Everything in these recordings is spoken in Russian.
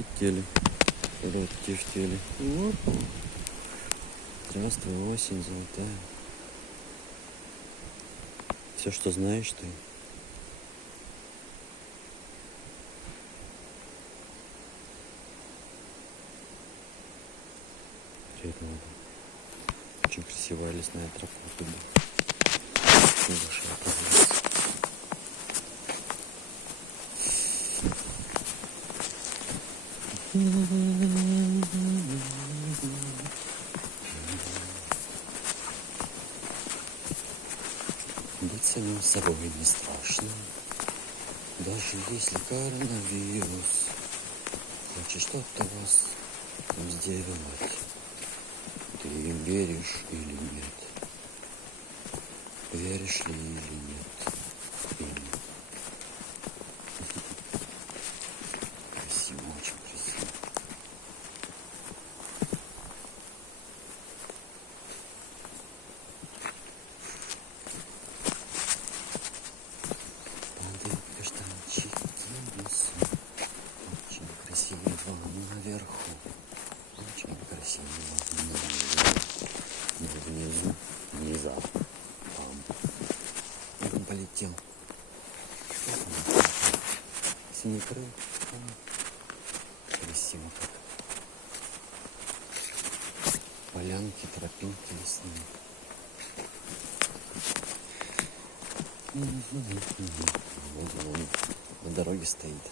полетели. Лодки в теле. Опа. Здравствуй, осень золотая. Все, что знаешь ты. Привет, молодой. Очень красивая лесная тропа туда. Небольшая прогулка. Быть самим собой не страшно, даже если коронавирус хочет что-то вас сделать. Ты им веришь или нет? Веришь ли или нет? Им. Красиво, очень красиво. Падают каштанчики в лесу. Очень красивый вам наверху. Очень красиво внизу. Внизу. Там. Он полетел. Синий крыл. Красиво как. Полянки, тропинки лесные. Вот он на дороге стоит.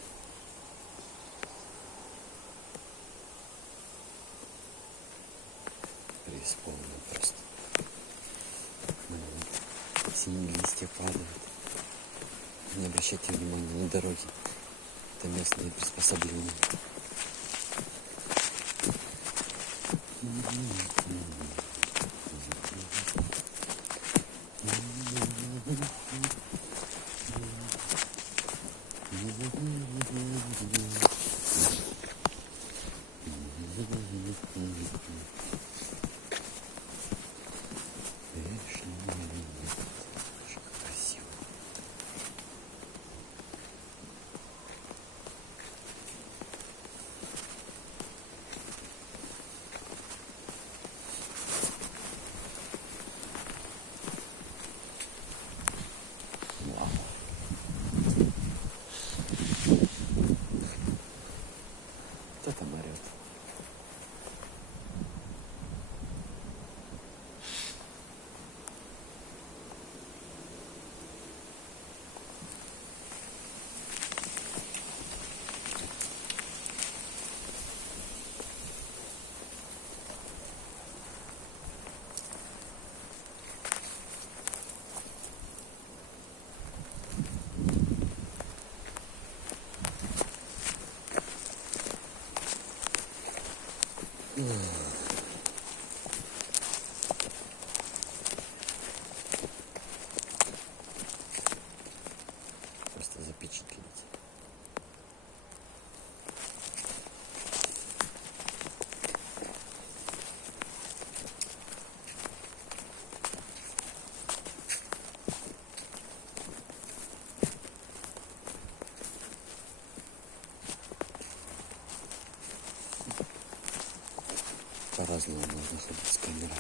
Преисполнен просто. Синие листья падают. Не обращайте внимания на дороги. Это местные приспособления. Кто там орет? Просто запечатлеть. По-разному можно ходить с камерой.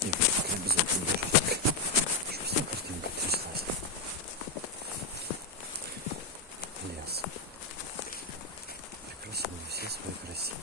И вот обязательно держу так, чтобы вся картинка тряслась. Лес. Прекрасен во всей своей красе.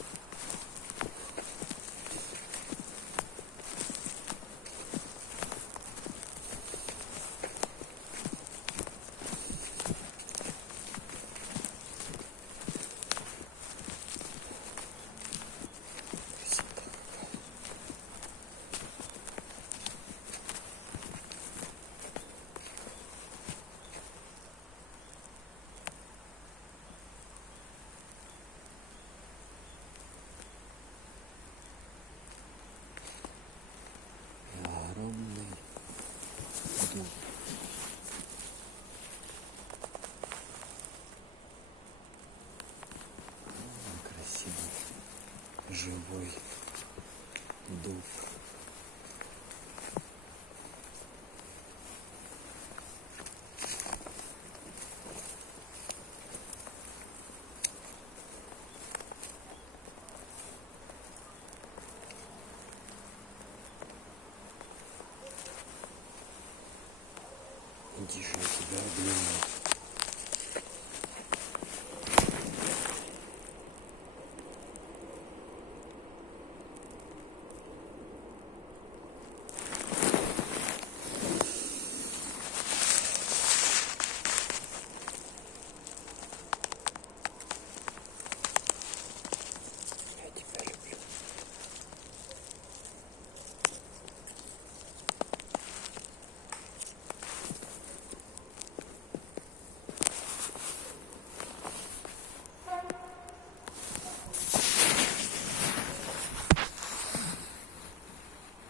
Тише, я тебя обниму.